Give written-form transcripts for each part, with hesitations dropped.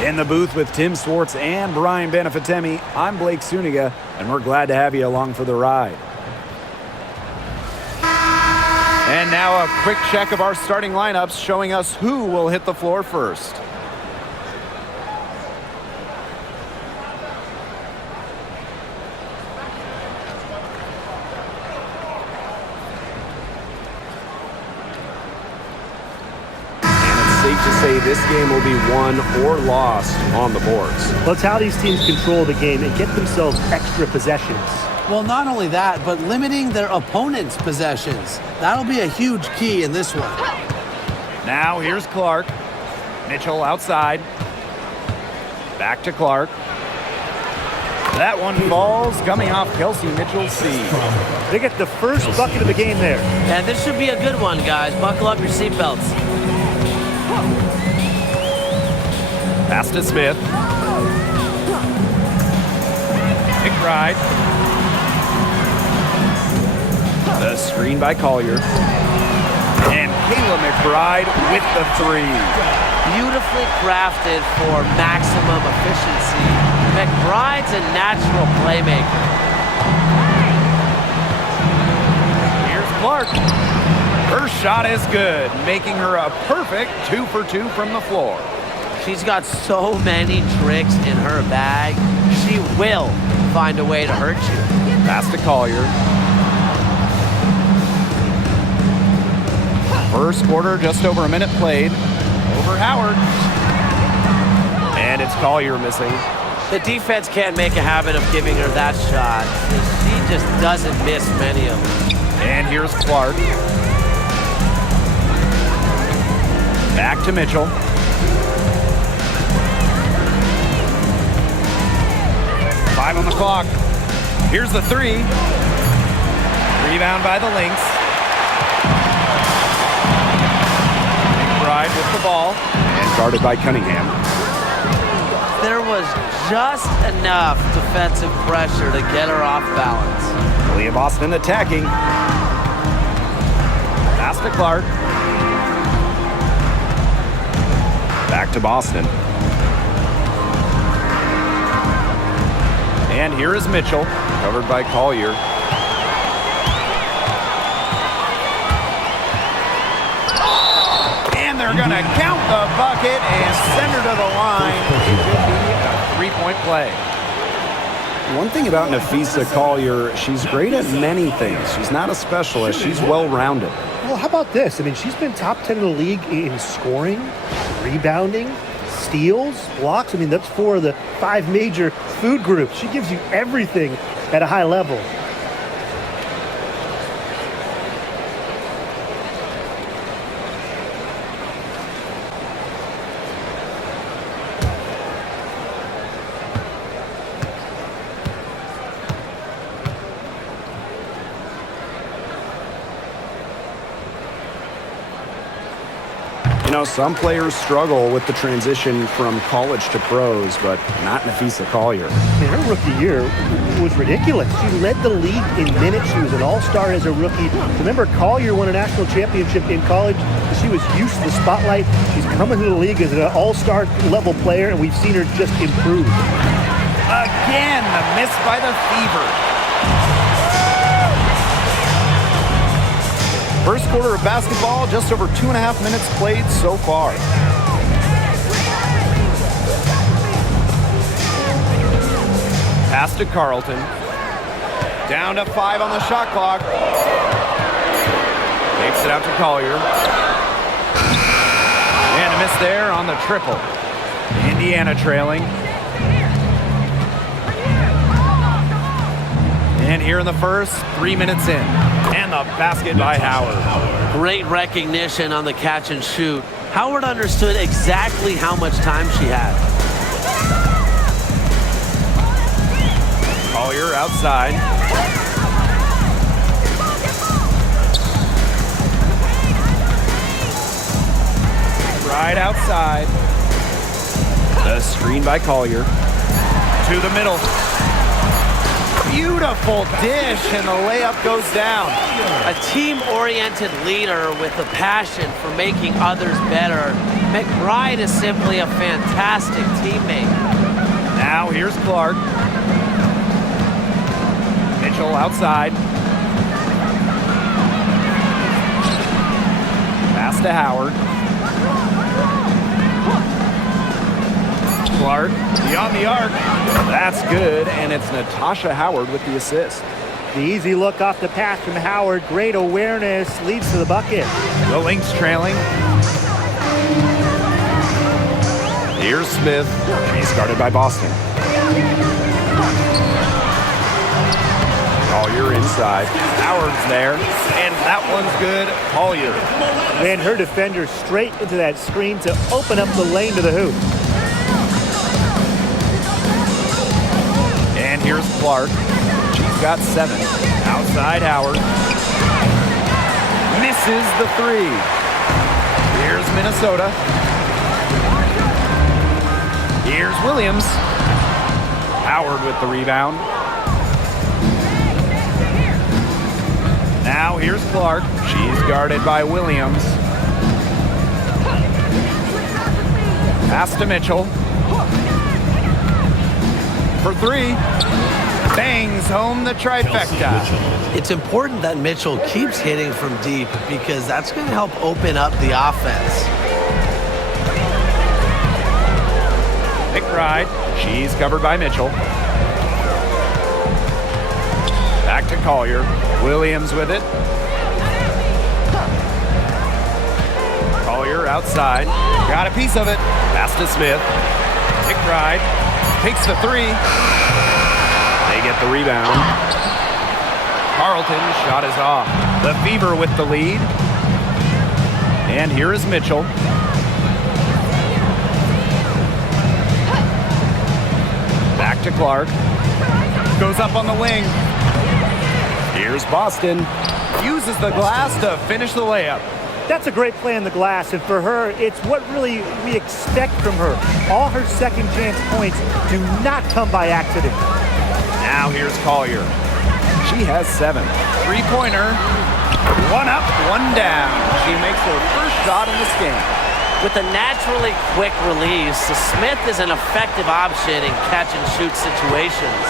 In the booth with Tim Swartz and Brian Benefitemi, I'm Blake Suniga, and we're glad to have you along for the ride. And now a quick check of our starting lineups showing us who will hit the floor first. Safe to say this game will be won or lost on the boards. Well, it's how these teams control the game and get themselves extra possessions. Well, not only that, but limiting their opponent's possessions. That'll be a huge key in this one. Now here's Clark. Mitchell outside. Back to Clark. That one falls, coming off Kelsey Mitchell's seat. They get the first bucket of the game there. And this should be a good one, guys. Buckle up your seatbelts. Pass to Smith. McBride. The screen by Collier. And Kayla McBride with the three. Beautifully crafted for maximum efficiency. McBride's a natural playmaker. Here's Clark. Her shot is good, making her a perfect 2 for 2 from the floor. She's got so many tricks in her bag. She will find a way to hurt you. Pass to Collier. First quarter, just over a minute played. Over Howard. And it's Collier missing. The defense can't make a habit of giving her that shot. She just doesn't miss many of them. And here's Clark. Back to Mitchell. Five on the clock. Here's the three. Rebound by the Lynx. McBride with the ball. And guarded by Cunningham. There was just enough defensive pressure to get her off balance. Leah Boston attacking. Pass to Clark. Back to Boston. And here is Mitchell, covered by Collier. And they're going to count the bucket and send her to the line. It could be a three-point play. One thing about Nafisa Collier, she's great at many things. She's not a specialist. She's well-rounded. Well, how about this? I mean, she's been top 10 in the league in scoring, rebounding, steals, blocks. I mean, that's four of the five major food groups. She gives you everything at a high level. You know, some players struggle with the transition from college to pros, but not Nafisa Collier. I mean, her rookie year was ridiculous. She led the league in minutes. She was an all-star as a rookie. Remember, Collier won a national championship in college. She was used to the spotlight. She's coming to the league as an all-star level player, and we've seen her just improve. Again, the miss by the Fever. First quarter of basketball, just over 2.5 minutes played so far. Pass to Carlton. Down to 5 on the shot clock. Takes it out to Collier. And a miss there on the triple. Indiana trailing. And here in the first, 3 minutes in. And the basket by Howard. Great recognition on the catch and shoot. Howard understood exactly how much time she had. Collier outside. Right outside. The screen by Collier. To the middle. Beautiful dish, and the layup goes down. A team-oriented leader with a passion for making others better McBride is simply a fantastic teammate. Now here's Clark. Mitchell outside. Pass to Howard. Clark beyond the arc. That's good, and it's Natasha Howard with the assist. The easy look off the pass from Howard. Great awareness, leads to the bucket. The Lynx trailing. Here's Smith. He's guarded by Boston. Collier inside. Howard's there, and that one's good. Collier. Ran her defender straight into that screen to open up the lane to the hoop. And here's Clark. She's got 7. Outside Howard. Misses the 3. Here's Minnesota. Here's Williams. Howard with the rebound. Now here's Clark. She's guarded by Williams. Pass to Mitchell. For 3. Bangs home the trifecta. It's important that Mitchell keeps hitting from deep because that's going to help open up the offense. McBride. She's covered by Mitchell. Back to Collier. Williams with it. Collier outside. Got a piece of it. Pass to Smith. McBride takes the 3. They get the rebound. Carlton's shot is off. The Fever with the lead. And here is Mitchell. Back to Clark. Goes up on the wing. Here's Boston. Uses the glass to finish the layup. That's a great play on the glass, and for her, it's what really we expect from her. All her second chance points do not come by accident. Now here's Collier. She has 7. 3-pointer. 1 up, 1 down. She makes her first shot in this game. With a naturally quick release, Smith is an effective option in catch-and-shoot situations.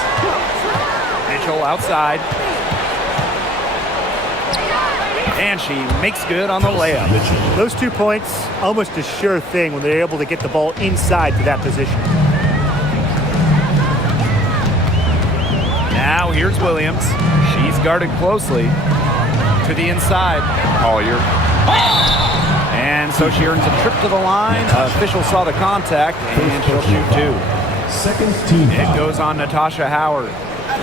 Mitchell outside. And she makes good on the layup. Those 2 points, almost a sure thing when they're able to get the ball inside to that position. Now here's Williams. She's guarded closely to the inside. Collier. And so she earns a trip to the line. Official saw the contact, and she'll shoot 2. Second team. It goes on Natasha Howard.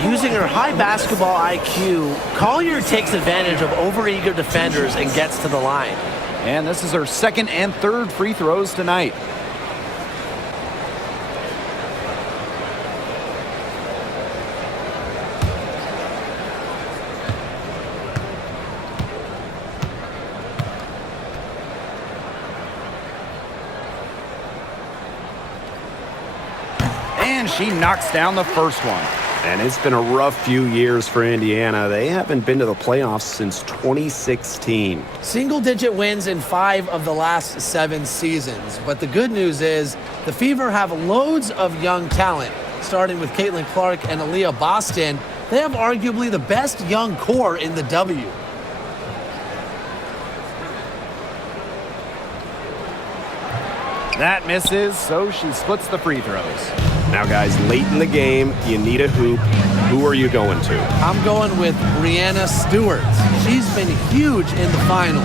Using her high basketball IQ, Collier takes advantage of overeager defenders and gets to the line. And this is her 2nd and 3rd free throws tonight. And she knocks down the first one. And it's been a rough few years for Indiana. They haven't been to the playoffs since 2016. Single-digit wins in 5 of the last 7 seasons. But the good news is the Fever have loads of young talent, starting with CaitlinClark and Aaliyah Boston. They have arguably the best young core in the W. That misses, so she splits the free throws. Now, guys, late in the game, you need a hoop. Who are you going to? I'm going with Brianna Stewart. She's been huge in the finals.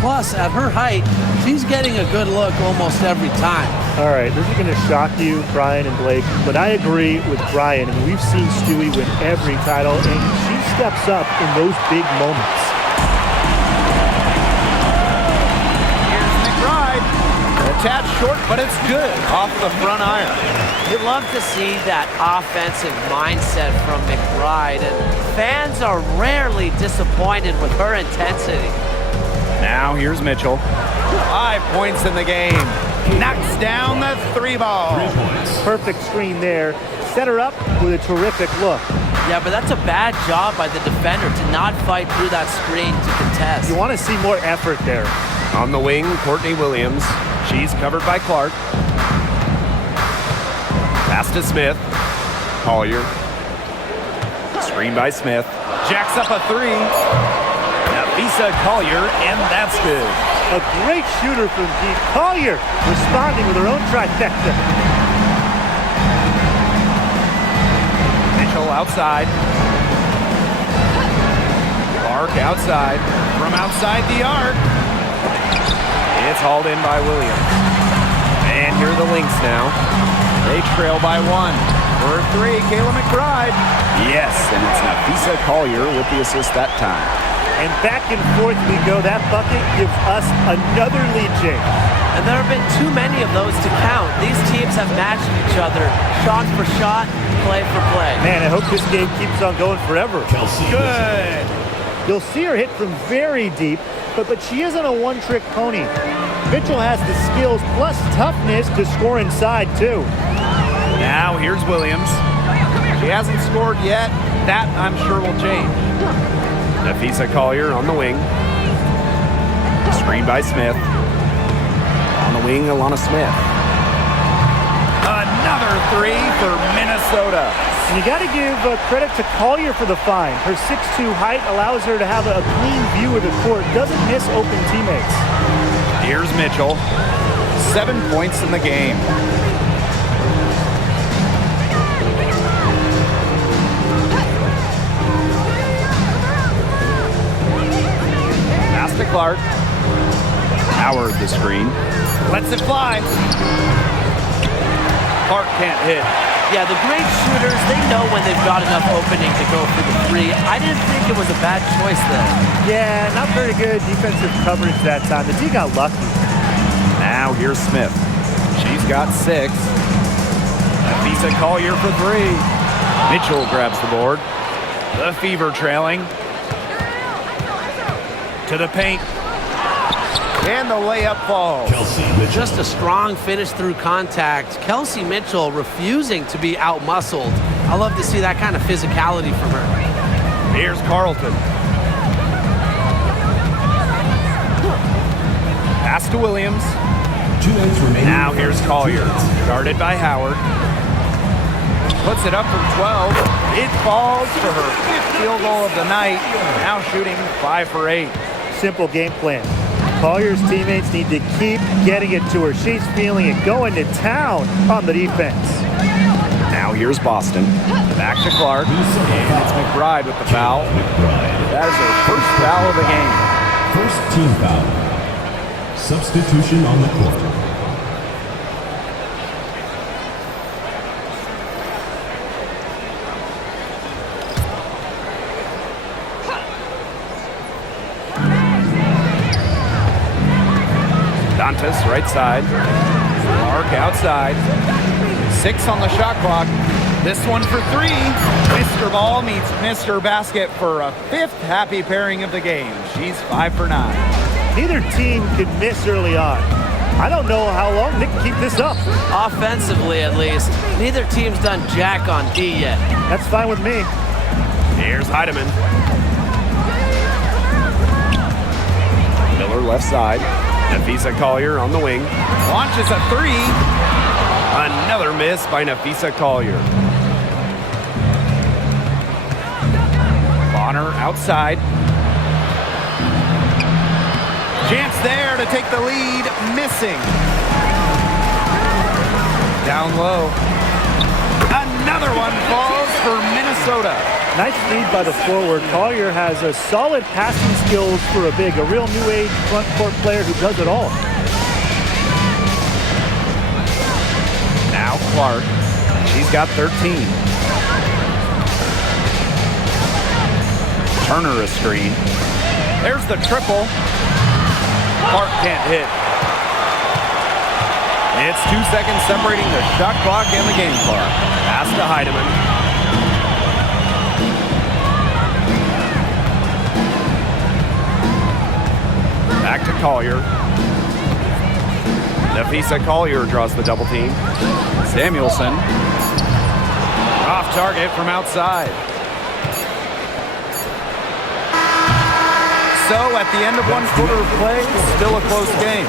Plus, at her height, she's getting a good look almost every time. All right, this is going to shock you, Brian and Blake, but I agree with Brian. I mean, we've seen Stewie win every title, and she steps up in those big moments. Tad short, but it's good off the front iron. You love to see that offensive mindset from McBride, and fans are rarely disappointed with her intensity. Now here's Mitchell. 5 points in the game. Knocks down the 3-ball. Perfect screen there. Set her up with a terrific look. Yeah, but that's a bad job by the defender to not fight through that screen to contest. You want to see more effort there. On the wing, Courtney Williams. She's covered by Clark. Pass to Smith. Collier. Screen by Smith. Jacks up a three. Nafisa Collier, and that's good. A great shooter from deep. Collier responding with her own trifecta. Mitchell outside. Clark outside. From outside the arc. It's hauled in by Williams. And here are the Lynx now. They trail by one. For three, Kayla McBride. Yes, and it's Nafisa Collier with the assist that time. And back and forth we go. That bucket gives us another lead change. And there have been too many of those to count. These teams have matched each other shot for shot, play for play. Man, I hope this game keeps on going forever. Good. You'll see her hit from very deep, but she isn't a one-trick pony. Mitchell has the skills plus toughness to score inside, too. Now here's Williams. She hasn't scored yet. That, I'm sure, will change. Nafisa Collier on the wing. Screen by Smith. On the wing, Alana Smith. Another three for Minnesota. And you got to give credit to Collier for the find. Her 6'2" height allows her to have a clean view of the court. Doesn't miss open teammates. Here's Mitchell. 7 points in the game. Pass to Clark. Howard the screen. Lets it fly. Clark can't hit. Yeah, the great shooters, they know when they've got enough opening to go for the three. I didn't think it was a bad choice there. Yeah, not very good defensive coverage that time. The D got lucky. Now here's Smith. She's got 6. Nafisa Collier for 3. Mitchell grabs the board. The Fever trailing. To the paint. And the layup falls. Just a strong finish through contact. Kelsey Mitchell refusing to be out-muscled. I love to see that kind of physicality from her. Here's Carlton. Pass to Williams. 2 minutes remaining. Now here's Collier. Guarded by Howard. Puts it up from 12. It falls for her 5th field goal of the night. Now shooting 5 for 8. Simple game plan. Collier's teammates need to keep getting it to her. She's feeling it, going to town on the defense. Now here's Boston. Back to Clark. And it's McBride with the foul. That is her first foul of the game. First team foul. Substitution on the court. Dantas, right side. Clark outside. 6 on the shot clock. This one for 3. Mr. Ball meets Mr. Basket for a 5th happy pairing of the game. She's 5 for 9. Neither team could miss early on. I don't know how long they can keep this up. Offensively, at least, neither team's done jack on D yet. That's fine with me. Here's Heidemann. Miller left side. Nafisa Collier on the wing. Launches a 3. Another miss by Nafisa Collier. Bonner outside. Chance there to take the lead. Missing. Down low. Another one falls for Minnesota. Nice lead by the forward. Collier has a solid passing skills for a big, a real new age front court player who does it all. Now Clark. She's got 13. Turner a screen. There's the triple. Clark can't hit. It's 2 seconds separating the shot clock and the game clock. Pass to Heidemann. Back to Collier. Nafisa Collier draws the double team. Samuelson. Off target from outside. So at the end of 1 quarter of play, still a close game.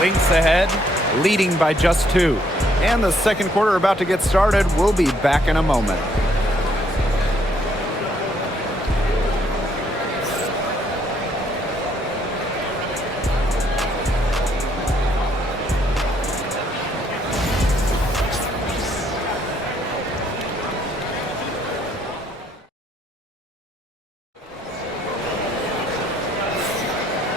Lynx ahead, leading by just 2. And the second quarter about to get started. We'll be back in a moment.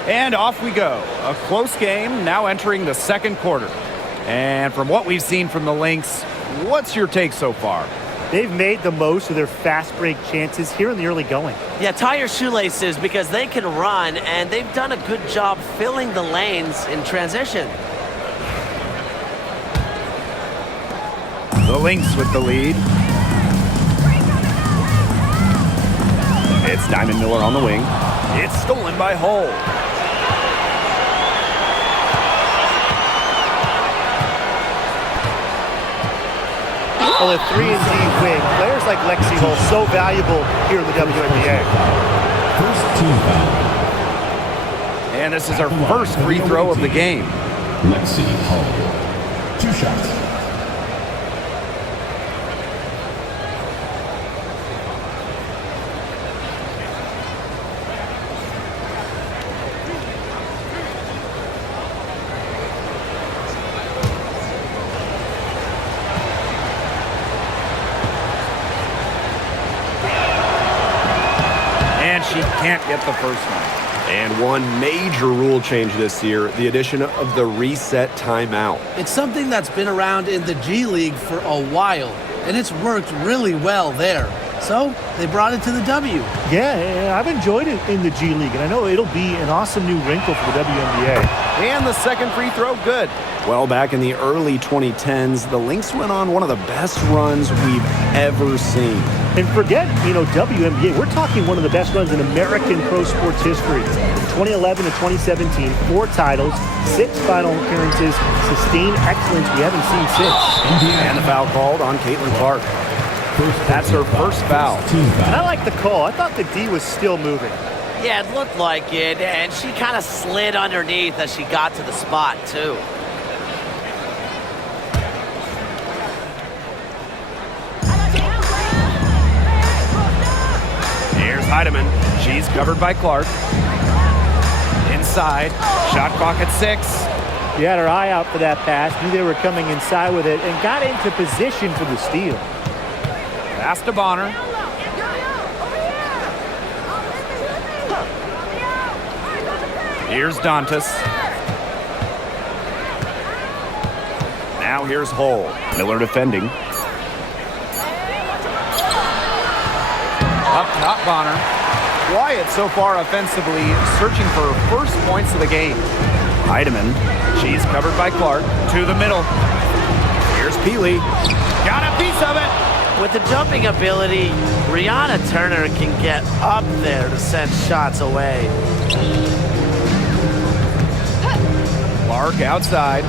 And off we go. A close game now entering the second quarter. And from what we've seen from the Lynx, what's your take so far? They've made the most of their fast break chances here in the early going. Yeah, tie your shoelaces because they can run, and they've done a good job filling the lanes in transition. The Lynx with the lead. It's Diamond Miller on the wing. It's stolen by Hull. Well, a 3-and-D wing. Players like Lexi Hull, so valuable here in the WNBA. First team foul. And this is our first free throw of the game. Lexi Hull. 2 shots. She can't get the first one. And one major rule change this year, the addition of the reset timeout. It's something that's been around in the G League for a while, and it's worked really well there. So they brought it to the W. Yeah, I've enjoyed it in the G League, and I know it'll be an awesome new wrinkle for the WNBA. And the second free throw, good. Well, back in the early 2010s, the Lynx went on one of the best runs we've ever seen. And forget, WNBA, we're talking one of the best runs in American pro sports history. From 2011 to 2017, 4 titles, 6 final appearances, sustained excellence we haven't seen since. And the foul called on Caitlin Clark. That's her first foul. And I like the call. I thought the D was still moving. Yeah, it looked like it, and she kind of slid underneath as she got to the spot, too. Here's Heidemann. She's covered by Clark. Inside. Shot clock at 6. She had her eye out for that pass, knew they were coming inside with it, and got into position for the steal. Pass to Bonner. Here's Dantas. Now here's Hull. Miller defending. Up top, Bonner. Quiet so far offensively, searching for first points of the game. Heidemann. She's covered by Clark. To the middle. Here's Peely. Got a piece of it. With the jumping ability, Brianna Turner can get up there to send shots away. Clark outside.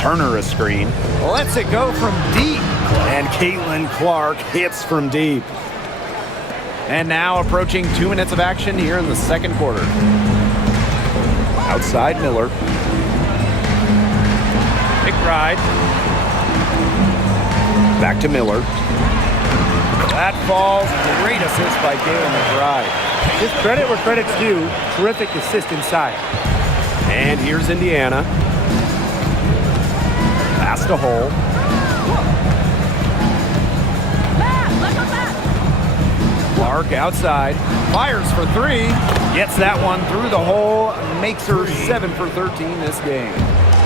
Turner a screen. Lets it go from deep. And Caitlin Clark hits from deep. And now approaching 2 minutes of action here in the second quarter. Outside Miller. McBride. Back to Miller. That falls. Great assist by Galen McBride. Just credit where credit's due. Terrific assist inside. And here's Indiana. Pass to Hull. Clark outside. Fires for 3. Gets that one through the hole. Makes her 7 for 13 this game.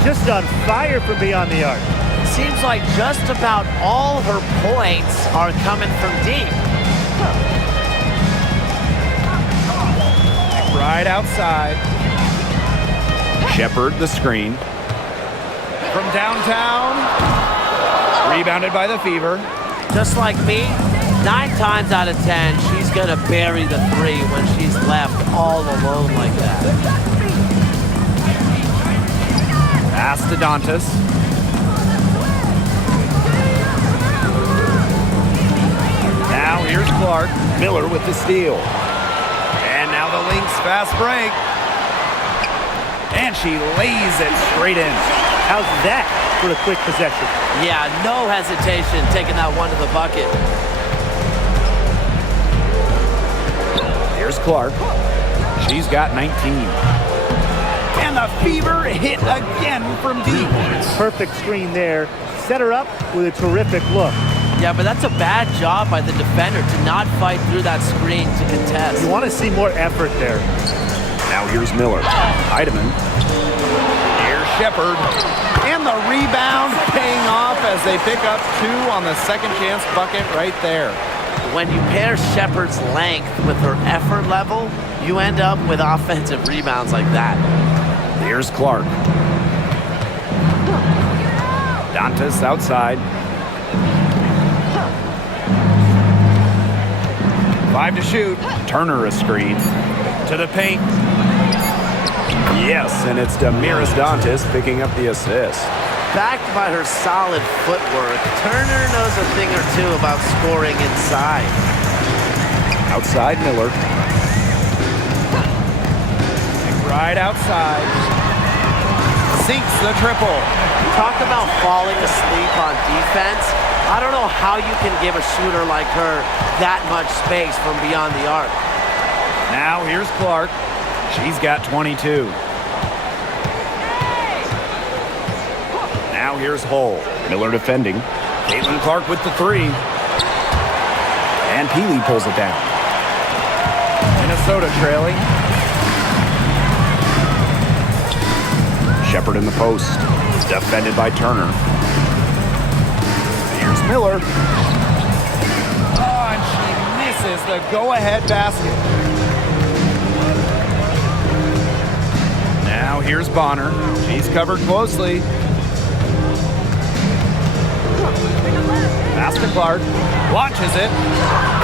Just on fire from beyond the arc. Seems like just about all her points are coming from deep. Right outside. Shepard the screen. From downtown. Rebounded by the Fever. Just like me, 9 times out of 10, she's going to bury the 3 when she's left all alone like that. Pass to Dantas. Now here's Clark. Miller with the steal. And now the Lynx fast break. And she lays it straight in. How's that for a quick possession? Yeah, no hesitation taking that one to the bucket. Here's Clark. She's got 19. And the Fever hit again from deep. Perfect screen there. Set her up with a terrific look. Yeah, but that's a bad job by the defender to not fight through that screen to contest. You want to see more effort there. Now here's Miller. Heidemann. Here's Shepard. And the rebound paying off as they pick up 2 on the second chance bucket right there. When you pair Shepard's length with her effort level, you end up with offensive rebounds like that. Here's Clark. Dantas outside. 5 to shoot. Turner a screen. To the paint. Yes, and it's Damiris Dantas picking up the assist. Backed by her solid footwork, Turner knows a thing or two about scoring inside. Outside Miller. Right outside. Sinks the triple. Talk about falling asleep on defense. I don't know how you can give a shooter like her that much space from beyond the arc. Now here's Clark. She's got 22. Now here's Hull. Miller defending. Caitlin Clark with the 3. And Peely pulls it down. Minnesota trailing. Shepard in the post. Defended by Turner. Here's Miller. Oh, and she misses the go-ahead basket. Now here's Bonner. She's covered closely. Pass to Clark. Launches it.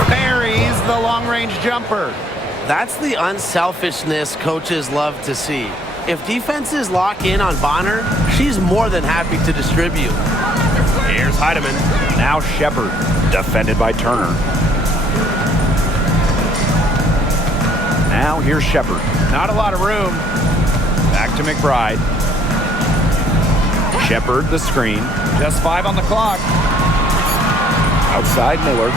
Buries the long-range jumper. That's the unselfishness coaches love to see. If defenses lock in on Bonner, she's more than happy to distribute. Here's Heidemann. Now Shepard. Defended by Turner. Now here's Shepard. Not a lot of room. Back to McBride. Shepard the screen. Just 5 on the clock. Outside Miller.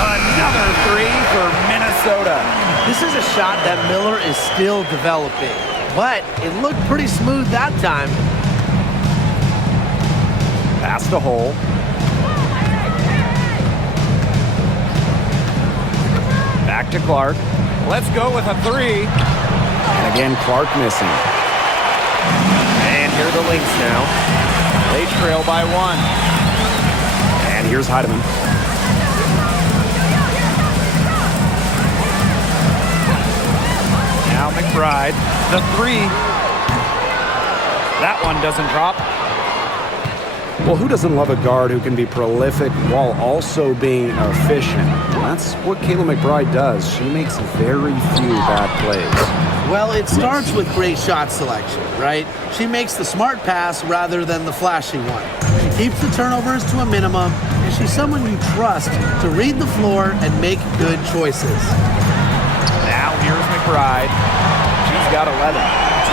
Another 3 for Minnesota. This is a shot that Miller is still developing, but it looked pretty smooth that time. Pass to Hull. Back to Clark. Let's go with a 3. And again, Clark missing. And here are the Lynx now. They trail by 1. And here's Heidemann. Now McBride. The 3. That one doesn't drop. Well, who doesn't love a guard who can be prolific while also being efficient? That's what Kayla McBride does. She makes very few bad plays. Well, it starts with great shot selection, right? She makes the smart pass rather than the flashy one. She keeps the turnovers to a minimum, and she's someone you trust to read the floor and make good choices. Now here's McBride. She's got 11.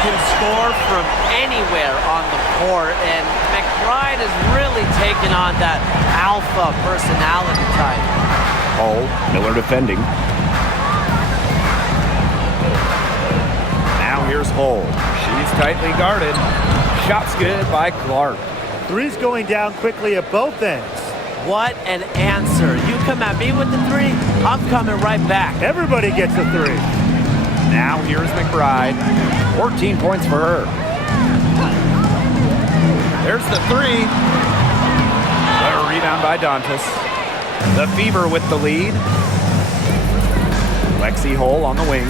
Can score from anywhere on the court, and McBride has really taken on that alpha personality type. Hull. Miller defending. Now here's Hull. She's tightly guarded. Shot's good by Clark. 3's going down quickly at both ends. What an answer. You come at me with the 3, I'm coming right back. Everybody gets a 3. Now here's McBride. 14 points for her. There's the 3. A rebound by Dantas. The Fever with the lead. Lexi Hull on the wing.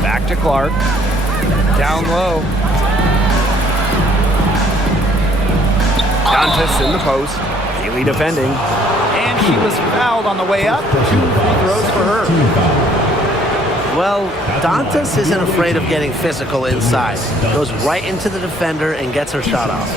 Back to Clark. Down low. Dantas in the post. Haley defending. And she was fouled on the way up. 2 free throws for her. Well, Dantas isn't afraid of getting physical inside. Goes right into the defender and gets her shot off.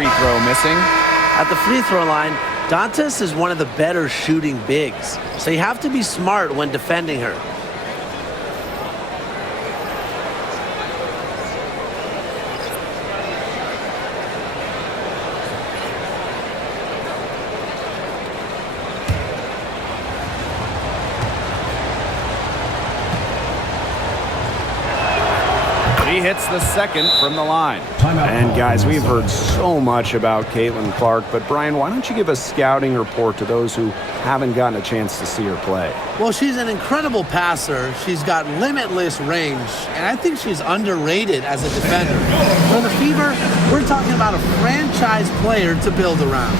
free throw missing. At the free throw line, Dantas is one of the better shooting bigs, so you have to be smart when defending her. He hits the second from the line. And guys, we've heard so much about Caitlin Clark, but Brian, why don't you give a scouting report to those who haven't gotten a chance to see her play? Well, she's an incredible passer. She's got limitless range, and I think she's underrated as a defender. For the Fever, we're talking about a franchise player to build around.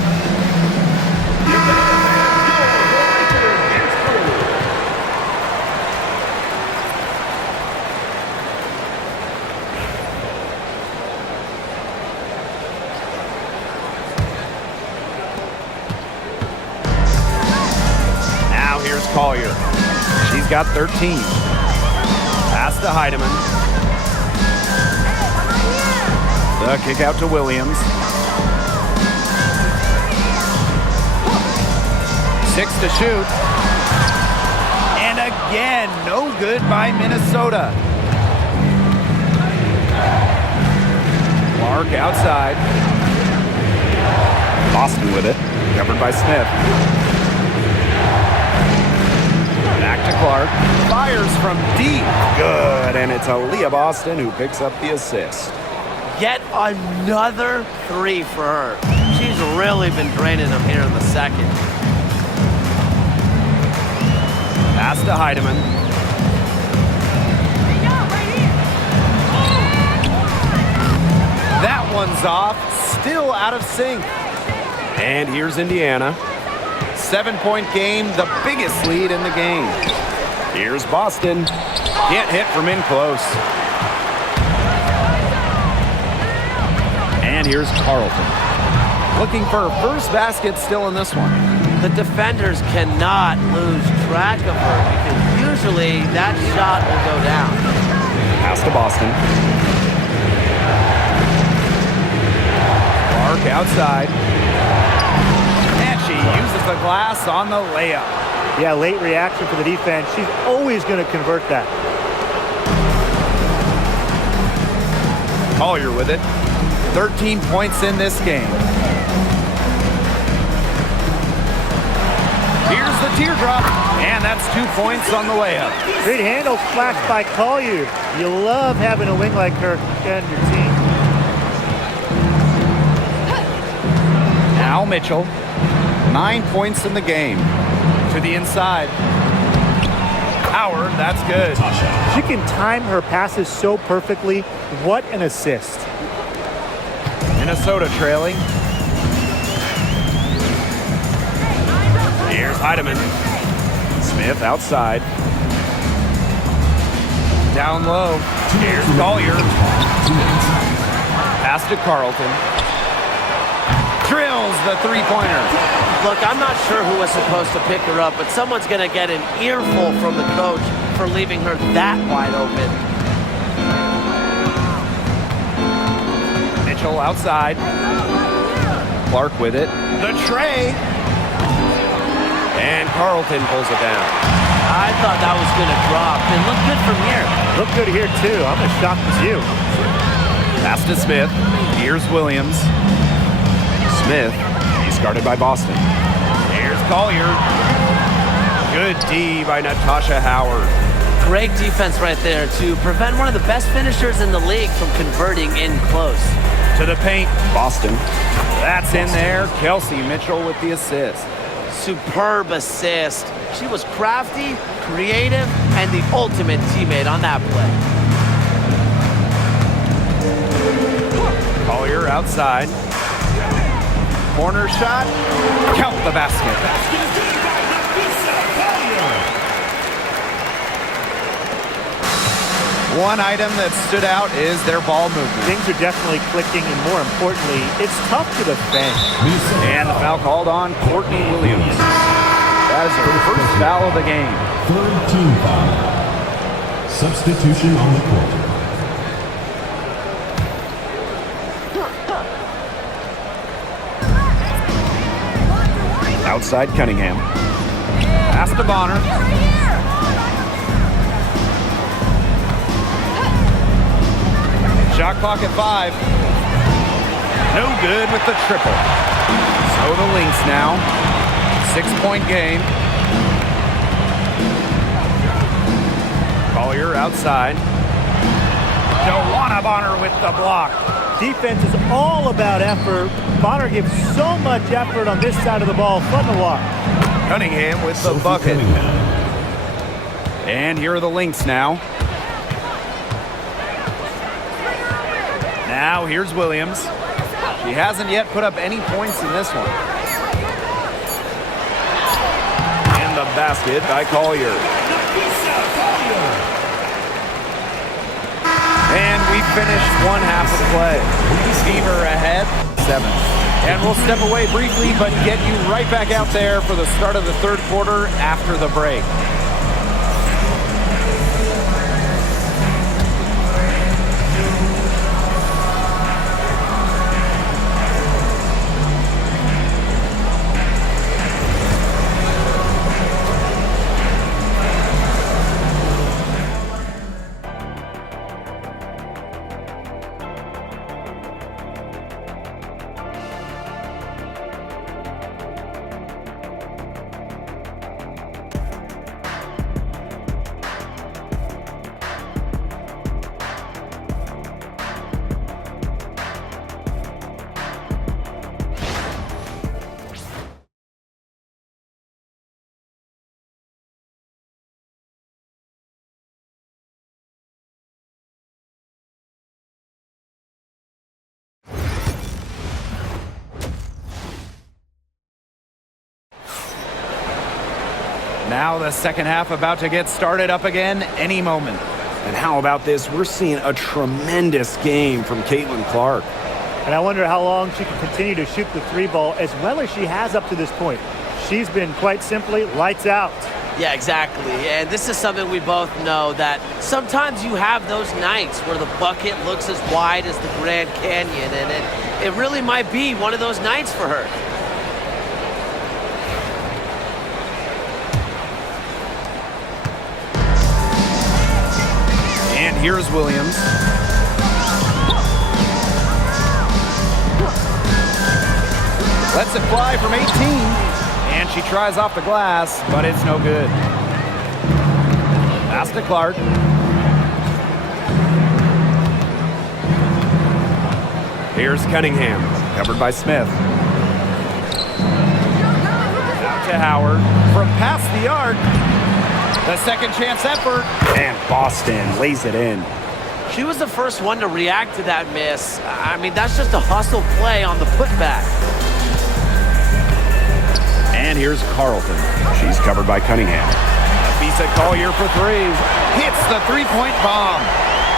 Collier. She's got 13. Pass to Heidemann. The kick out to Williams. 6 to shoot. And again, no good by Minnesota. Clark outside. Boston with it. Covered by Smith. Back to Clark. Fires from deep. Good, and it's Aaliyah Boston who picks up the assist. Yet another three for her. She's really been draining them here in the second. Pass to Heidemann. That one's off. Still out of sync. And here's Indiana. 7-point game, the biggest lead in the game. Here's Boston. Can't hit from in close. And here's Carlton. Looking for her first basket still in this one. The defenders cannot lose track of her because usually that shot will go down. Pass to Boston. Clark outside. She uses the glass on the layup. Yeah, late reaction for the defense. She's always going to convert that. Collier with it. 13 points in this game. Here's the teardrop, and that's 2 points on the layup. Great handle flash by Collier. You love having a wing like her on your team. Now Mitchell. 9 points in the game. To the inside. Howard, that's good. She can time her passes so perfectly. What an assist. Minnesota trailing. Here's Heidemann. Smith outside. Down low. Here's Collier. Pass to Carlton. Drills the three-pointer. Look, I'm not sure who was supposed to pick her up, but someone's going to get an earful from the coach for leaving her that wide open. Mitchell outside. Clark with it. The tray. And Carlton pulls it down. I thought that was going to drop. It looked good from here. Look good here, too. I'm as shocked as you. Pass to Smith. Here's Williams. Smith. He's guarded by Boston. Here's Collier. Good D by Natasha Howard. Great defense right there to prevent one of the best finishers in the league from converting in close. To the paint. Boston. That's in there. Kelsey Mitchell with the assist. Superb assist. She was crafty, creative, and the ultimate teammate on that play. Collier outside. Corner shot. Count the basket. One item that stood out is their ball movement. Things are definitely clicking, and more importantly, it's tough to defend. And the foul called on Courtney Williams. That is her first foul of the game. Third team foul. Substitution on the court. outside Cunningham. Pass to Bonner. Shot clock at 5. No good with the triple. So the Lynx now. 6-point game. Collier outside. Joanna Bonner with the block. Defense is all about effort. Bonner gives so much effort on this side of the ball. Fun to watch. Cunningham with the bucket. And here are the Lynx now. Now here's Williams. She hasn't yet put up any points in this one. And the basket by Collier. And we finished one half of play. Fever ahead, 7. And we'll step away briefly, but get you right back out there for the start of the third quarter after the break. Now the second half about to get started up again any moment. And how about this? We're seeing a tremendous game from Caitlinclark. And I wonder how long she can continue to shoot the 3 ball as well as she has up to this point. She's been quite simply lights out. Yeah, exactly. And this is something we both know, that sometimes you have those nights where the bucket looks as wide as the Grand Canyon, and it really might be one of those nights for her. And here's Williams. Lets it fly from 18. And she tries off the glass, but it's no good. Pass to Clark. Here's Cunningham, covered by Smith. Out to Howard. From past the arc. The second chance effort. And Boston lays it in. She was the first one to react to that miss. I mean, that's just a hustle play on the putback. And here's Carlton. She's covered by Cunningham. Afisa Collier for 3. Hits the three-point bomb.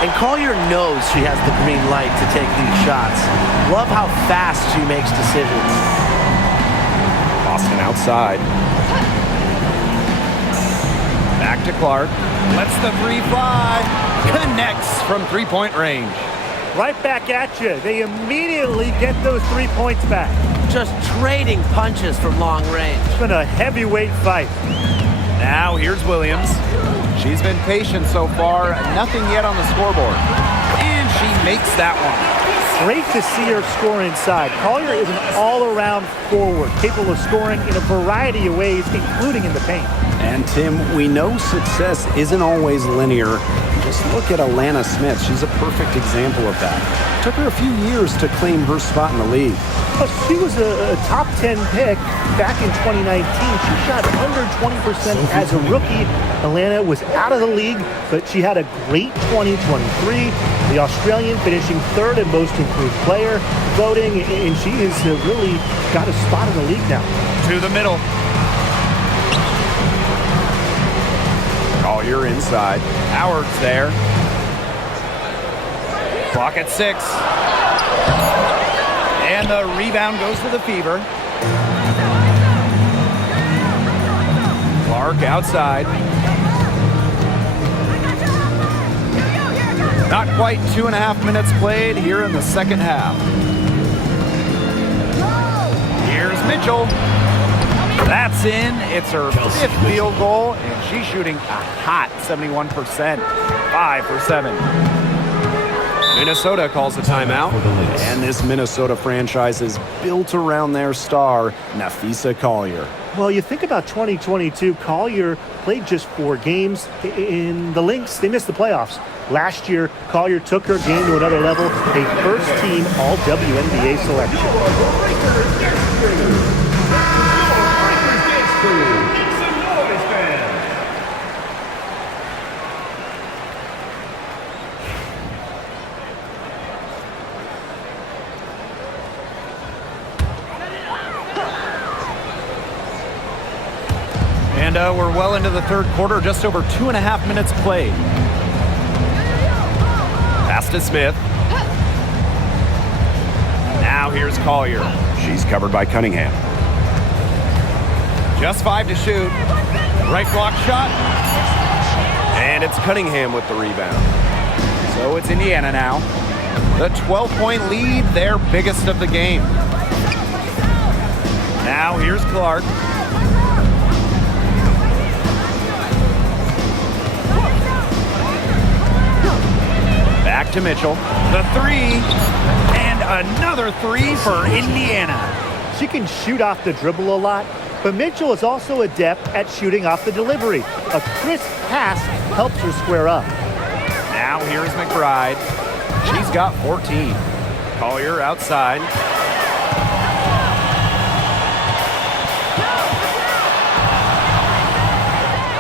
And Collier knows she has the green light to take these shots. Love how fast she makes decisions. Boston outside. Back to Clark. Lets the 3 fly. Connects from three-point range. Right back at you. They immediately get those 3 points back. Just trading punches from long range. It's been a heavyweight fight. Now here's Williams. She's been patient so far. Nothing yet on the scoreboard. And she makes that one. Great to see her score inside. Collier is an all-around forward, capable of scoring in a variety of ways, including in the paint. And Tim, we know success isn't always linear. Just look at Alana Smith. She's a perfect example of that. It took her a few years to claim her spot in the league. Well, she was a top 10 pick back in 2019. She shot under 20% as a rookie. Alana was out of the league, but she had a great 2023. The Australian finishing 3rd in most improved player voting, and she has really got a spot in the league now. To the middle. Collier inside. Howard's there. Clock at 6. And the rebound goes to the Fever. Clark outside. Not quite 2.5 minutes played here in the second half. Here's Mitchell. That's in. It's her 5th field goal, and she's shooting a hot 71%. 5 for 7. Minnesota calls a timeout, and this Minnesota franchise is built around their star, Nafisa Collier. Well, you think about 2022, Collier played just 4 games. In the Lynx, they missed the playoffs. Last year, Collier took her game to another level, a first-team All-WNBA selection. And we're well into the 3rd quarter, just over 2.5 minutes played. Pass to Smith. Now here's Collier. She's covered by Cunningham. Just 5 to shoot. Right block shot. And it's Cunningham with the rebound. So it's Indiana now. The 12-point lead, their biggest of the game. Now here's Clark. Back to Mitchell. The 3. And another 3 for Indiana. She can shoot off the dribble a lot, but Mitchell is also adept at shooting off the delivery. A crisp pass helps her square up. Now here's McBride. She's got 14. Collier outside.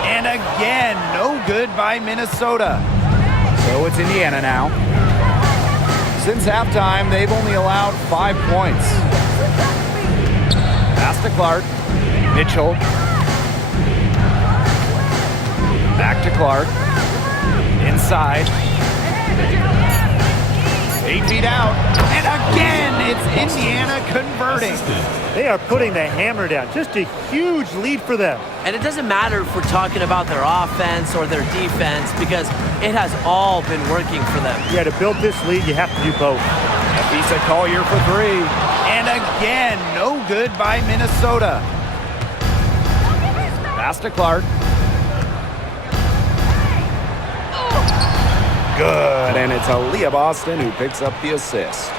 And again, no good by Minnesota. So it's Indiana now. Since halftime, they've only allowed 5 points. Pass to Clark. Mitchell. Back to Clark. Inside. 8 feet out. And again, it's Indiana converting. They are putting the hammer down. Just a huge lead for them. And it doesn't matter if we're talking about their offense or their defense because it has all been working for them. Yeah, to build this lead, you have to do both. Nafisa Collier for 3. And again, no good by Minnesota. Pass to Clark. Good, and it's Aaliyah Boston who picks up the assist.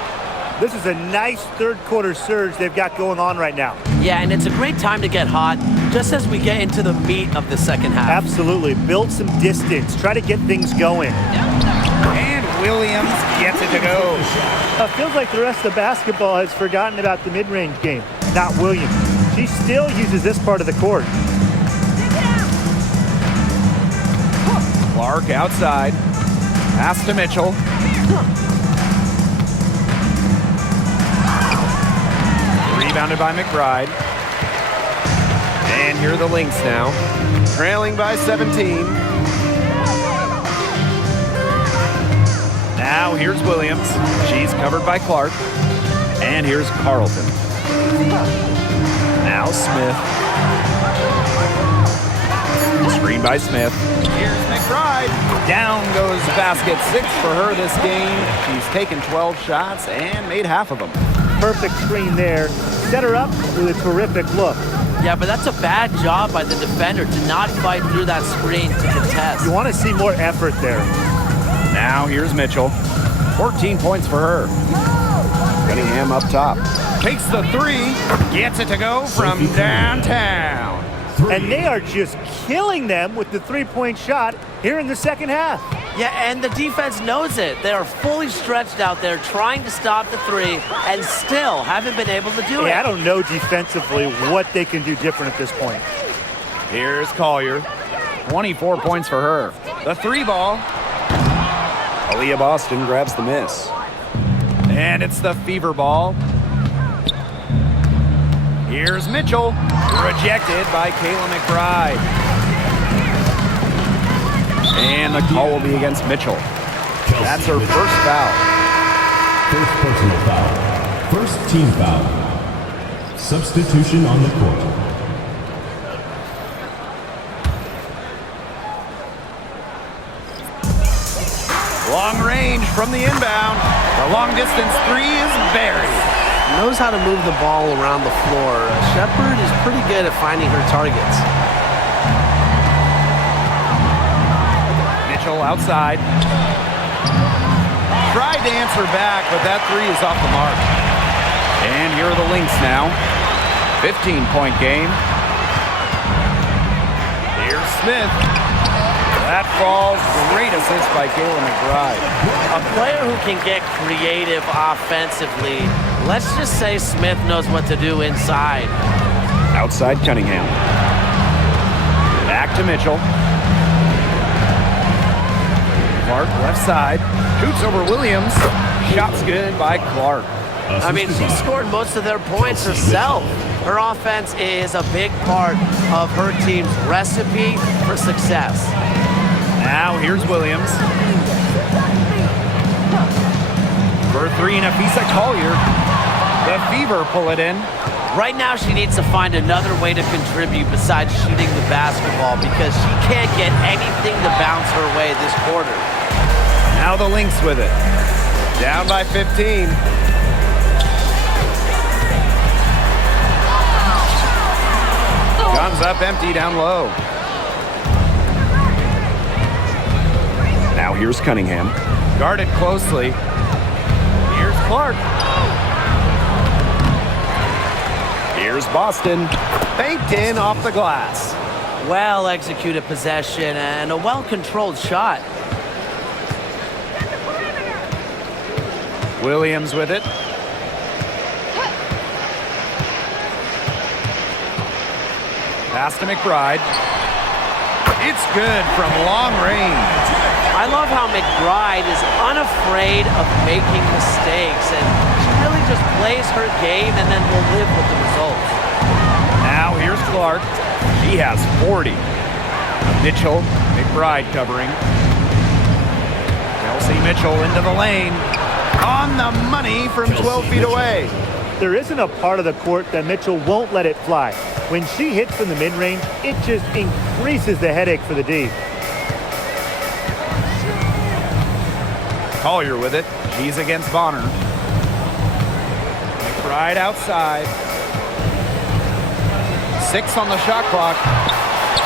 This is a nice 3rd quarter surge they've got going on right now. Yeah, and it's a great time to get hot just as we get into the meat of the 2nd half. Absolutely. Build some distance. Try to get things going. And Williams gets it to go. It feels like the rest of basketball has forgotten about the mid-range game. Not Williams. She still uses this part of the court. Clark outside. Pass to Mitchell. Rebounded by McBride. And here are the Lynx now. Trailing by 17. Now here's Williams. She's covered by Clark. And here's Carlton. Now Smith. Screen by Smith. Here's McBride. Down goes basket. 6 for her this game. She's taken 12 shots and made half of them. Perfect screen there. Set her up with a terrific look. Yeah, but that's a bad job by the defender to not fight through that screen to contest. You want to see more effort there. Now here's Mitchell. 14 points for her. Cunningham up top. Takes the 3. Gets it to go from downtown. And they are just killing them with the 3-point shot here in the 2nd half. Yeah, and the defense knows it. They are fully stretched out there trying to stop the 3 and still haven't been able to do it. I don't know defensively what they can do different at this point. Here's Collier. 24 points for her. The 3 ball. Aaliyah Boston grabs the miss. And it's the fever ball. Here's Mitchell. Rejected by Kayla McBride. And the call will be against Mitchell. That's her first foul. First personal foul. First team foul. Substitution on the court. Long range from the inbound. The long distance 3 is buried. knows how to move the ball around the floor. Shepherd is pretty good at finding her targets. Mitchell outside. Tried to answer back, but that three is off the mark. And here are the Lynx now. 15-point game. Here's Smith. That falls. Great assist by Kayla McBride. A player who can get creative offensively. Let's just say Smith knows what to do inside. Outside Cunningham. Back to Mitchell. Clark left side. Shoots over Williams. Shot's good by Clark. I mean, she scored most of their points herself. Her offense is a big part of her team's recipe for success. Now here's Williams. For three, Nafisa Collier. The Fever pull it in. Right now, she needs to find another way to contribute besides shooting the basketball because she can't get anything to bounce her way this quarter. Now the Lynx with it. Down by 15. Guns up empty down low. Now here's Cunningham. Guarded closely. Here's Clark. Here's Boston. Banked in off the glass. Well-executed possession and a well-controlled shot. Williams with it. Pass to McBride. It's good from long range. I love how McBride is unafraid of making mistakes, and she really just plays her game and then will live with the results. Now here's Clark. She has 40. Mitchell, McBride covering. Chelsea Mitchell into the lane. On the money from 12 feet away. There isn't a part of the court that Mitchell won't let it fly. When she hits from the mid-range, it just increases the headache for the D. Collier with it. She's against Bonner. McBride outside. 6 on the shot clock.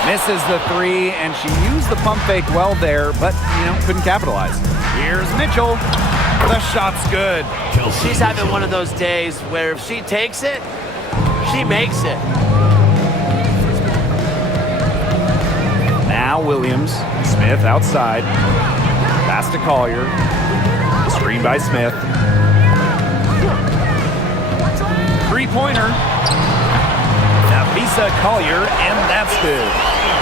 Misses the three, and she used the pump fake well there, but, couldn't capitalize. Here's Mitchell. The shot's good. She's having one of those days where if she takes it, she makes it. Now Williams. Smith outside. Pass to Collier. Screen by Smith. Three-pointer. Nafisa Collier, and that's good.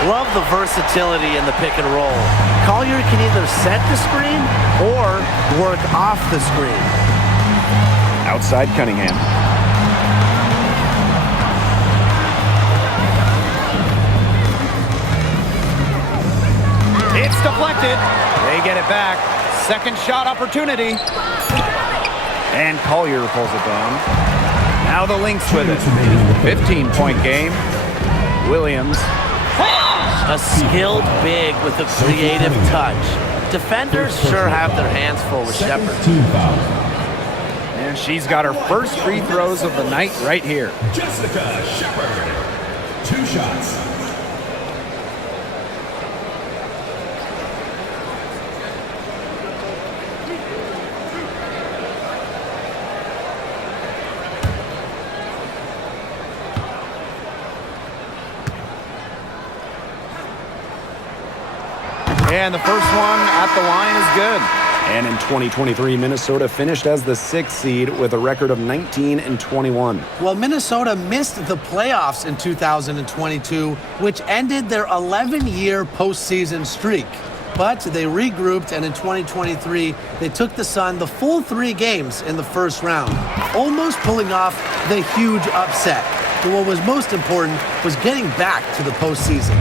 Love the versatility in the pick and roll. Collier can either set the screen or work off the screen. Outside Cunningham. It's deflected. They get it back. Second shot opportunity. And Collier pulls it down. Now the Lynx with it. 15-point game. Williams. A skilled big with a creative touch. Defenders sure have their hands full with Shepherd. Team foul. And she's got her first free throws of the night right here. Jessica Shepherd. 2 shots. And the first one at the line is good. And in 2023, Minnesota finished as the 6th seed with a record of 19-21. Well, Minnesota missed the playoffs in 2022, which ended their 11-year postseason streak. But they regrouped, and in 2023, they took the Sun the full 3 games in the first round, almost pulling off the huge upset. But what was most important was getting back to the postseason.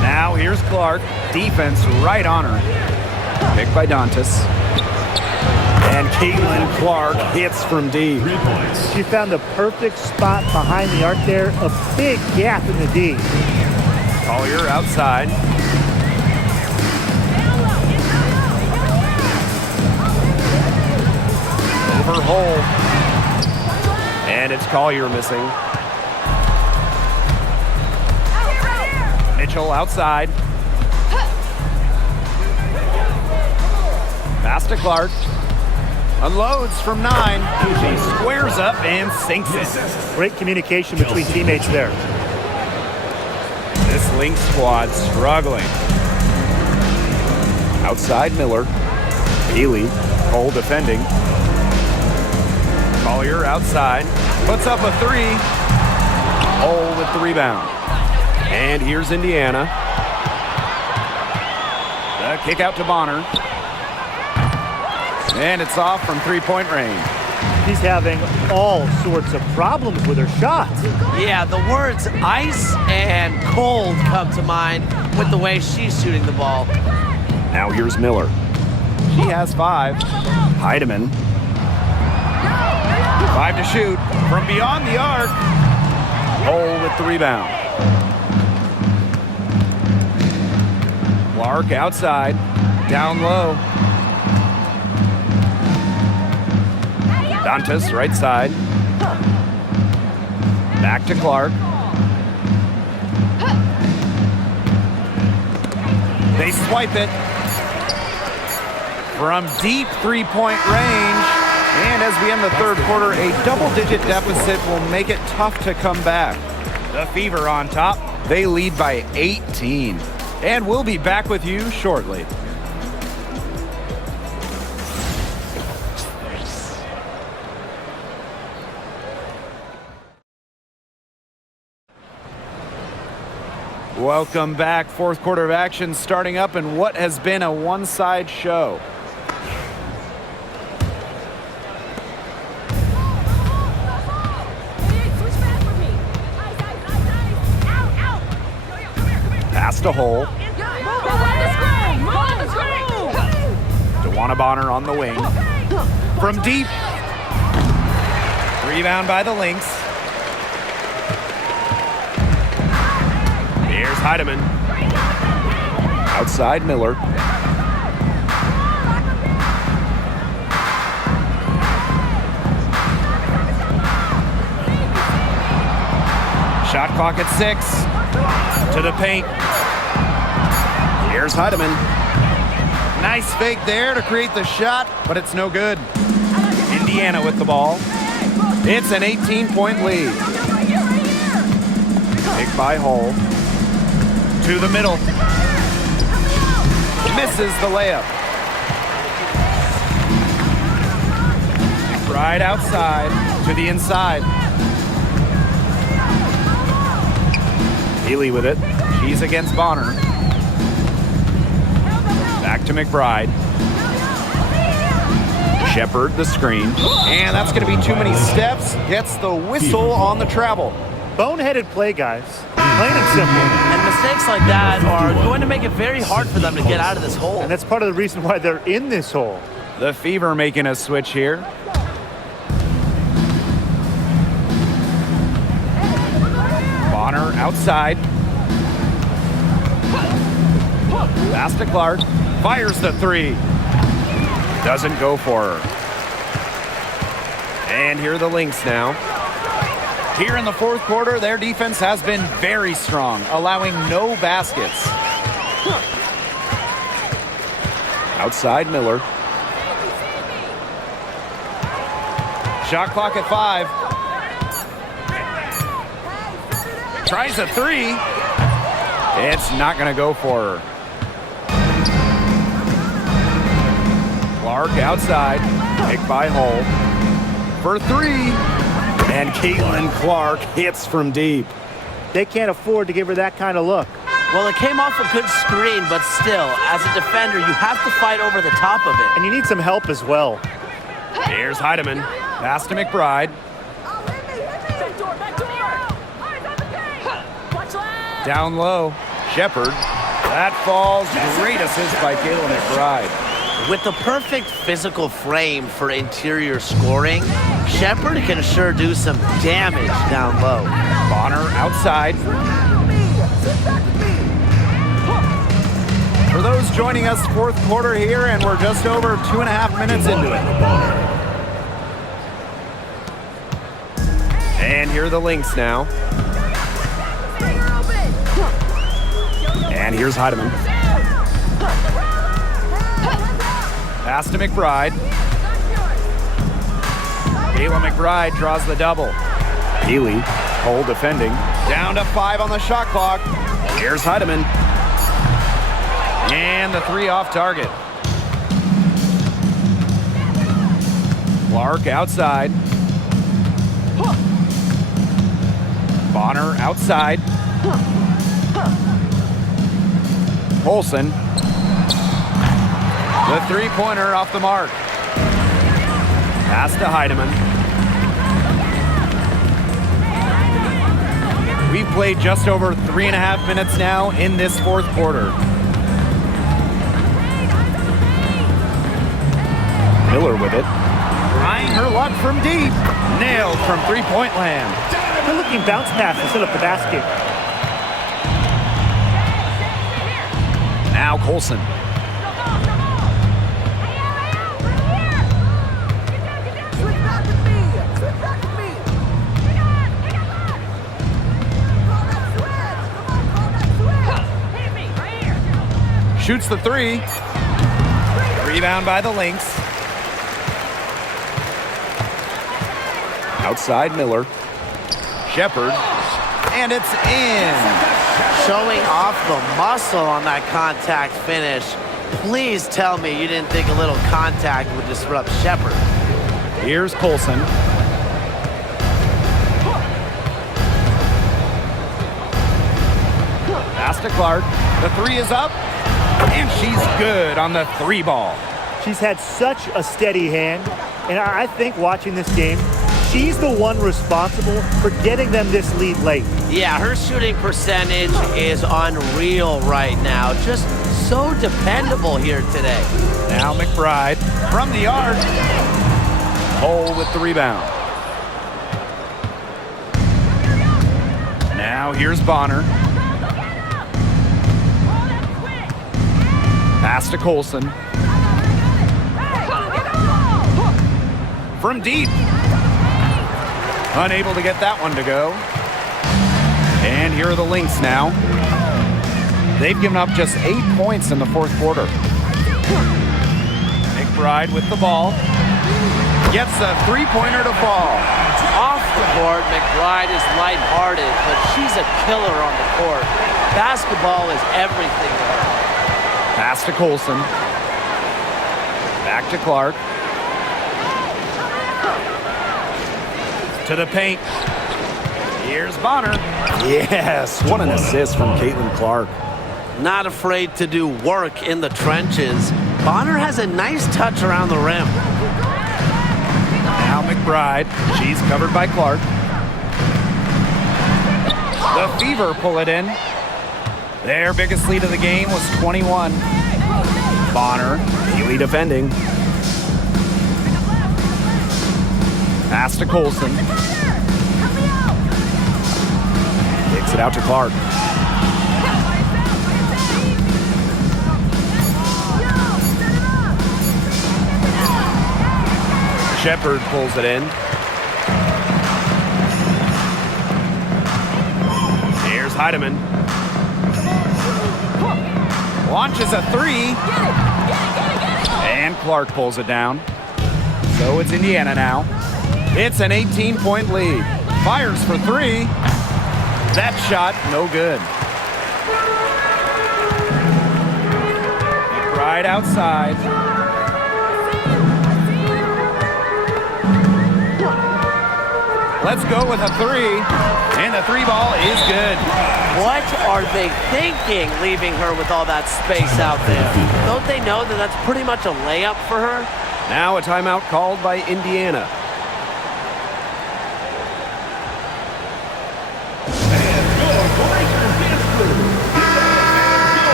Now here's Clark. Defense right on her. Picked by Dantas. And Caitlin Clark hits from deep. 3 points. She found the perfect spot behind the arc there, a big gap in the D. Collier outside. And it's Collier missing. Mitchell outside. Pass to Clark. Unloads from 9. She squares up and sinks it. Great communication between teammates there. This Lynx squad struggling. Outside Miller. Healy. Cole defending. Collier outside. Puts up a 3. Cole with the rebound. And here's Indiana. The kick out to Bonner. And it's off from three-point range. She's having all sorts of problems with her shots. Yeah, the words ice and cold come to mind with the way she's shooting the ball. Now here's Miller. She has 5. Heidemann. 5 to shoot from beyond the arc. Cole with the rebound. Clark outside, down low. Dantas right side. Back to Clark. They swipe it from deep three-point range. And as we end the third quarter, a double-digit deficit will make it tough to come back. The Fever on top. They lead by 18. And we'll be back with you shortly. Welcome back. Fourth quarter of action starting up in what has been a one-side show. Pass to Hole. DeWanna Bonner on the wing. From deep. Rebound by the Lynx. Here's Heidemann. Outside Miller. Shot clock at 6. To the paint. Here's Heidemann. Nice fake there to create the shot, but it's no good. Indiana with the ball. It's an 18-point lead. Pick by Hull. To the middle. Misses the layup. Right outside to the inside. Healy with it. She's against Bonner. Back to McBride. Shepard the screen. And that's going to be too many steps. Gets the whistle on the travel. Boneheaded play, guys. Plain and simple. And mistakes like that are going to make it very hard for them to get out of this hole. And that's part of the reason why they're in this hole. The Fever making a switch here. Bonner outside. Pass to Clark. Fires the 3. Doesn't go for her. And here are the Lynx now. Here in the fourth quarter, their defense has been very strong, allowing no baskets. Outside Miller. Shot clock at 5. Tries a 3. It's not going to go for her. Clark outside. Pick by Hull. For 3. And Caitlinclark hits from deep. They can't afford to give her that kind of look. Well, it came off a good screen, but still, as a defender, you have to fight over the top of it. And you need some help as well. Here's Heidemann. Pass to McBride. Down low. Shepard. That falls. Great assist by Kayla McBride. With the perfect physical frame for interior scoring, Shepard can sure do some damage down low. Bonner outside. For those joining us, fourth quarter here, and we're just over 2.5 minutes into it. And here are the Lynx now. And here's Heidemann. Pass to McBride. Kayla McBride draws the double. Healy, Cole defending. Down to 5 on the shot clock. Here's Heidemann. And the 3 off target. Clark outside. Bonner outside. Olsen. The 3-pointer off the mark. Pass to Heidemann. We've played just over 3.5 minutes now in this fourth quarter. Miller with it. Trying her luck from deep. Nailed from three-point land. Good looking bounce pass instead of the basket. Now Colson. Shoots the 3. Rebound by the Lynx. Outside Miller. Shepard. And it's in. Showing off the muscle on that contact finish. Please tell me you didn't think a little contact would disrupt Shepard. Here's Colson. Pass to Clark. The 3 is up. And she's good on the 3 ball. She's had such a steady hand, and I think watching this game, she's the one responsible for getting them this lead late. Yeah, her shooting percentage is unreal right now. Just so dependable here today. Now McBride from the arc. Hole with the rebound. Now here's Bonner. Pass to Colson. From deep. Unable to get that one to go. And here are the Lynx now. They've given up just 8 points in the fourth quarter. McBride with the ball. Gets a 3-pointer to fall. Off the court, McBride is lighthearted, but she's a killer on the court. Basketball is everything to her. Pass to Colson. Back to Clark. To the paint. Here's Bonner. Yes, what an assist from Caitlin Clark. Not afraid to do work in the trenches. Bonner has a nice touch around the rim. Now McBride. She's covered by Clark. The Fever pull it in. Their biggest lead of the game was 21. Bonner. Healy defending. Pass to Colson. Kicks it out to Clark. Shepard pulls it in. Here's Heidemann. Launches a 3. And Clark pulls it down. So it's Indiana now. It's an 18-point lead. Fires for 3. That shot, no good. McBride outside. Let's go with a 3. And the 3 ball is good. What are they thinking, leaving her with all that space out there? Don't they know that that's pretty much a layup for her? Now a timeout called by Indiana.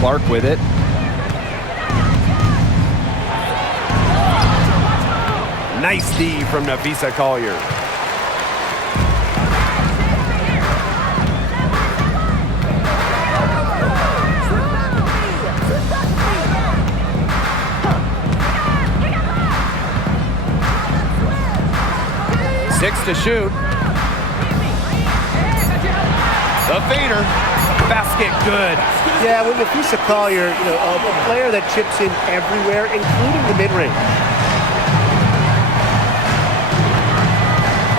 Clark with it. Nice D from Nafisa Collier. 6 to shoot. The fader. Basket good. Yeah, with Nafisa Collier, a player that chips in everywhere, including the mid-range.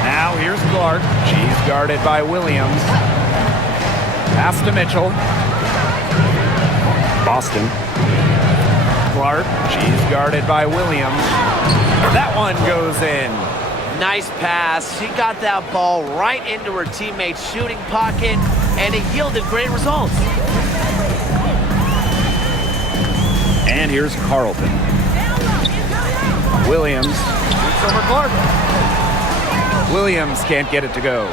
Now here's Clark. She's guarded by Williams. Pass to Mitchell. Boston. Clark. She's guarded by Williams. That one goes in. Nice pass. She got that ball right into her teammate's shooting pocket, and it yielded great results. And here's Carlton. Williams shoots over Clark. Williams can't get it to go.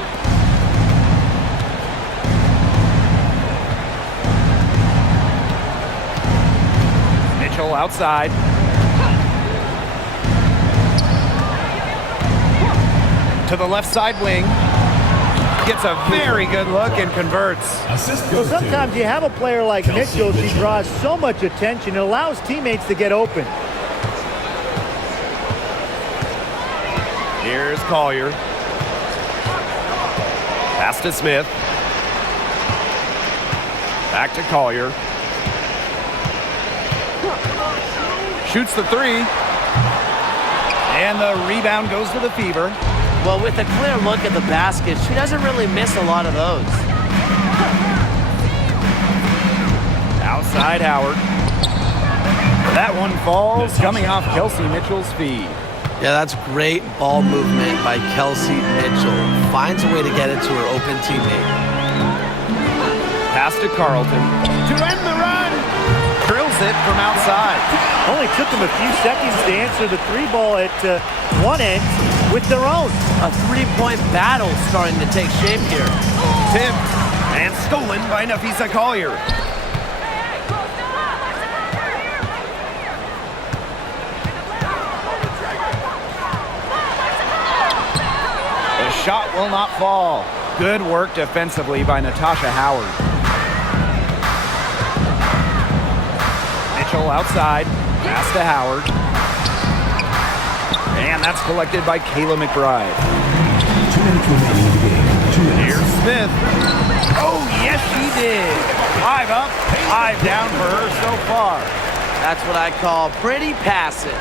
Mitchell outside. To the left side wing. Gets a very good look and converts. Assist Well, goes sometimes to you have a player like Kelsey Mitchell, she Mitchell. draws so much attention, it allows teammates to get open. Here's Collier. Pass to Smith. Back to Collier. Shoots the three. And the rebound goes to the Fever. Well, with a clear look at the basket, she doesn't really miss a lot of those. Outside Howard. That one falls coming off Kelsey Mitchell's feed. Yeah, that's great ball movement by Kelsey Mitchell. Finds a way to get it to her open teammate. Pass to Carlton. To end the run. Drills it from outside. Only took them a few seconds to answer the three ball at one end with their own. A three-point battle starting to take shape here. Tipped and stolen by Nafisa Collier. The shot will not fall. Good work defensively by Natasha Howard. Mitchell outside. Pass to Howard. And that's collected by Kayla McBride. 2 minutes remaining in the game. 2 minutes. Here's Smith. Oh, yes, she did. 5 up, 5 down for her so far. That's what I call pretty passive.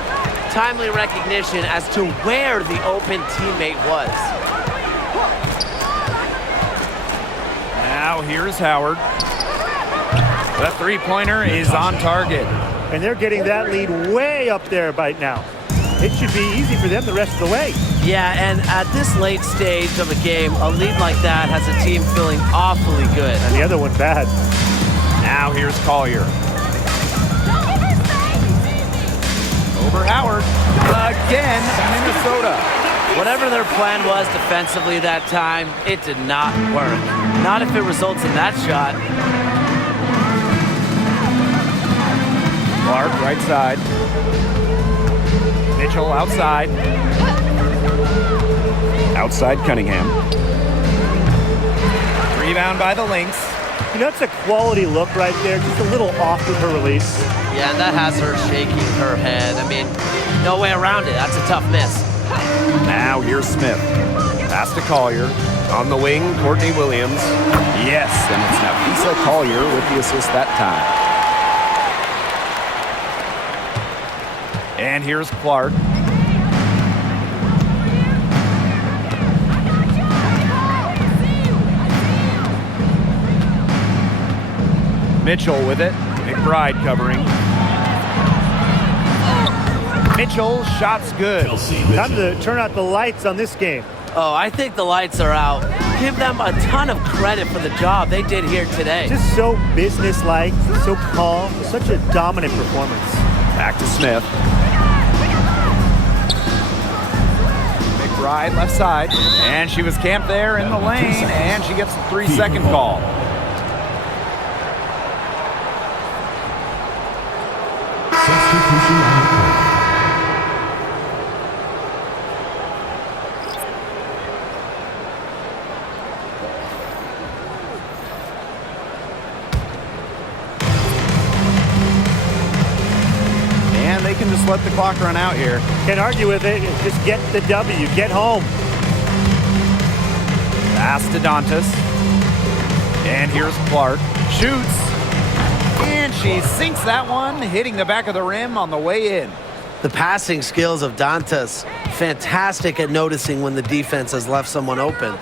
Timely recognition as to where the open teammate was. Now here's Howard. The three-pointer is on target. And they're getting that lead way up there right now. It should be easy for them the rest of the way. Yeah, and at this late stage of a game, a lead like that has a team feeling awfully good. And the other one bad. Now here's Collier. Over Howard. Again, Minnesota. Whatever their plan was defensively that time, it did not work. Not if it results in that shot. Clark right side. Mitchell outside. Outside Cunningham. Rebound by the Lynx. It's a quality look right there. Just a little off with her release. Yeah, and that has her shaking her head. I mean, no way around it. That's a tough miss. Now here's Smith. Pass to Collier. On the wing, Courtney Williams. Yes, and it's Nafisa Collier with the assist that time. And here's Clark. Mitchell with it. McBride covering. Mitchell, shots good. Kelsey Time Mitchell. to turn out the lights on this game. Oh, I think the lights are out. Give them a ton of credit for the job they did here today. Just so businesslike, so calm, such a dominant performance. Back to Smith. McBride left side. And she was camped there in the lane. And she gets the 3-second call. Substitution on the court. And they can just let the clock run out here. Can't argue with it. Just get the W. Get home. Pass to Dantas. And here's Clark. Shoots. And she sinks that one, hitting the back of the rim on the way in. The passing skills of Dantas, fantastic at noticing when the defense has left someone open.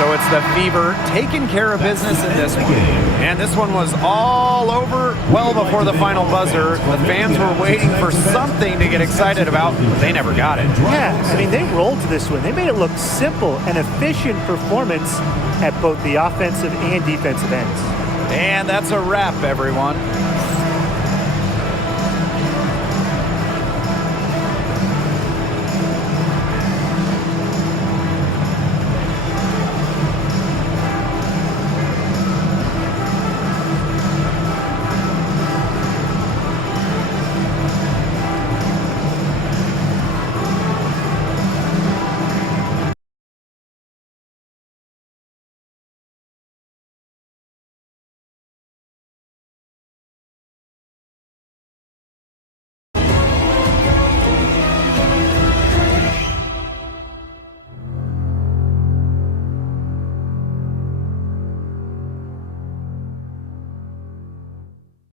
So it's the Fever taking care of business in this one. And this one was all over well before the final buzzer. The fans were waiting for something to get excited about. They never got it. Yeah, I mean, they rolled to this one. They made it look simple and efficient performance at both the offensive and defensive ends. And that's a wrap, everyone.